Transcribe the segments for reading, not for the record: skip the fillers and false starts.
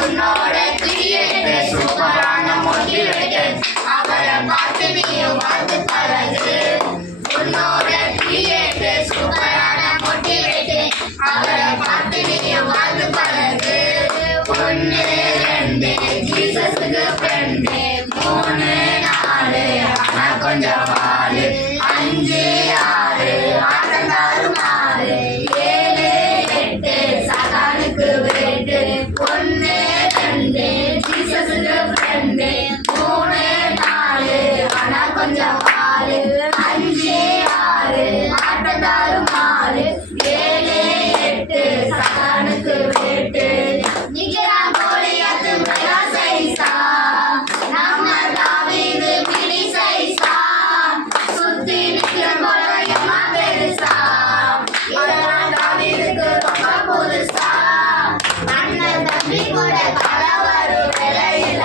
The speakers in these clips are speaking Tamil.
உன்னோட கிரியேட்டர் சூப்பரான மோட்டிவேட்டர் அவரை பார்த்து நீயும் பார்த்து பழகு. உன்னோட கிரியேட்டர் சூப்பரான மோட்டிவேட்டர் அவரை பார்த்து நீயும் பார்த்து பழகு. 1 2 ஜீசஸுக்கு ஃப்ரெண்டு, 3 4 ஆனா கொஞ்சம் வாழு, 5 6 ஆட்டங்காரு மாறு, 7 8 சகானுக்கு வேட்டு. 1 2 ஜீசஸுக்கு ஃப்ரெண்டு, 3 4 ஆனா கொஞ்சம் வாழு, 5 6 ஆட்டங்காரு மாறு, 7 8 சகானுக்கு வேட்டு. நிக்கிறான் கோலியாத்து மெகா சைஸா, நம்ம தாவீது மினி சைஸா, சுத்தி நிக்கிற கோலியம்மா பெருசா, இதெல்லாம் தாவீதுக்கு ரொம்ப புதுசா. அண்ணன் தம்பி கூட கலவரு விலையில,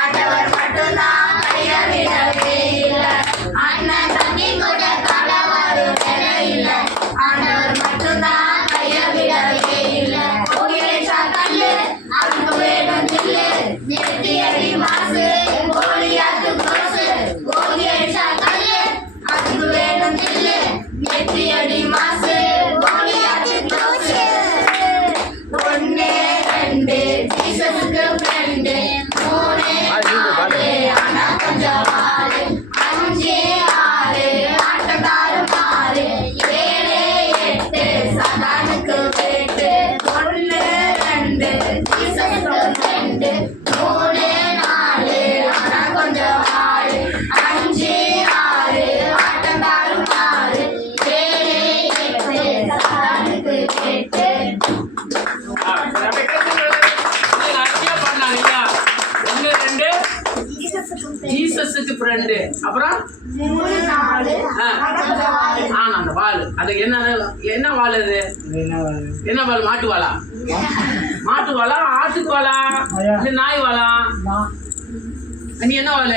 ஆண்டவர் மட்டும்தான் கைய விடவே இல்லை. அண்ணன் தம்பி கூட கலவரு விலையில, ஆண்டவர் மட்டும்தான் கைய விடவே இல்லை. கல்லு அதுக்கு வேணும் தில்லு, நிறுத்தி அடி மாசு கோலியாத்து கோசு. கோலியேஷா கல்லு அதுக்கு வேணும் தில்லு, நிறுத்தி அடி மாசு கோலியாத்து கோசு. 1 2 ஜீசஸுக்கு ஃப்ரெண்டு, 3 4 ஆனா கொஞ்சம் வாழு, 5 6 ஆட்டக்காரு மாறு, 7 8 சதானுக்கு வேட்டு. 1 2 ஜீசஸுக்கு ஃப்ரெண்டு, 3 4 ஆனா கொஞ்சம் வாழு, 5 6 ஆட்டக்காரு மாறு, 7 8 சதானுக்கு வேட்டு. ஜீசஸுக்கு ஃப்ரெண்டு, அப்புறம் 3 4 அந்த வால், அது என்ன வால்? அது என்ன வால்? மாட்டு வாலா? மாட்டு வாலா? ஆட்டுக்கு வாலா? நாய் வாலா? நீ என்ன வால்?